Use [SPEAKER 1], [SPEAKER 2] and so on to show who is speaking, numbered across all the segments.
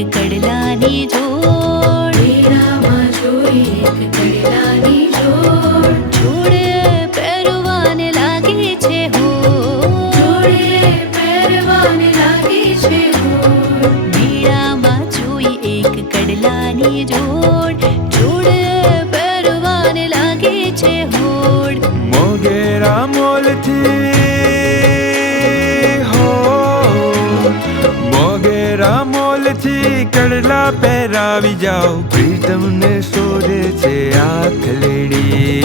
[SPEAKER 1] એક કડલાની જોડ.
[SPEAKER 2] મેળામાં જોઈ એક કડલાની જોડ.
[SPEAKER 1] જોડે પહેરવાને લાગે છે હો
[SPEAKER 2] જોડે પહેરવાને લાગે છે હો
[SPEAKER 1] મેળામાં જોઈ એક કડલાની જોડ. જોડે પહેરવાને લાગે છે હોડ.
[SPEAKER 3] મોગેરા પહેરાવી જાઓ. પ્રીતમને શોધે છે આ ખલેડી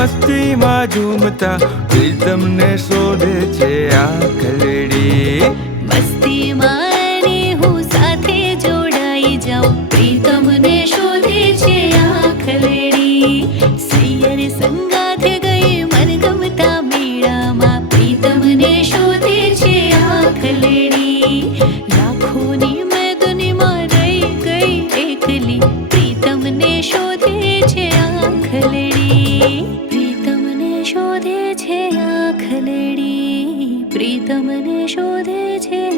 [SPEAKER 1] મસ્તીમાં ઝૂમતા પ્રીતમને શોધે છે આ ખલડી મસ્તીમાં હું સાથે જોડાઈ જાઉં. પ્રીતમને શોધે છે આ ખલડી સૈયર સંગાથ ગઈ મન ગમતા
[SPEAKER 2] મેળામાં.
[SPEAKER 3] પ્રીતમને શોધે છે આ ખલડી
[SPEAKER 1] લાખોની મેદનીમાં રહી ગઈ એકલી. પ્રીતમને શોધે ीत शोधे छे।